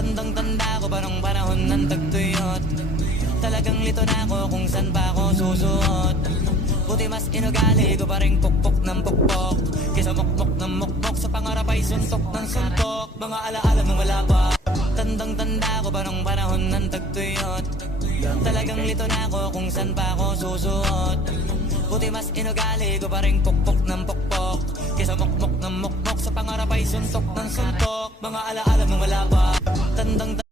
Tandang-tanda ko pa nung panahon ng tagtuyot. Talagang lito na ako kung saan pa ako susuot. Buti mas inugali ko pa rin pukpok ng pukpok kaysa mukmok ng mukmok, sa pangarap ay suntok ng suntok. Mga alaala nung wala pa. Tandang-tanda ko pa nung panahon ng tagtuyot. Talagang lito na ako kung saan pa ako susuot. Buti mas inugali ko pa rin pukpok ng pukpok kaysa mukmok ng mukmok, sa pangarap ay suntok ng suntok. Mga alaala nung wala pa. Tandang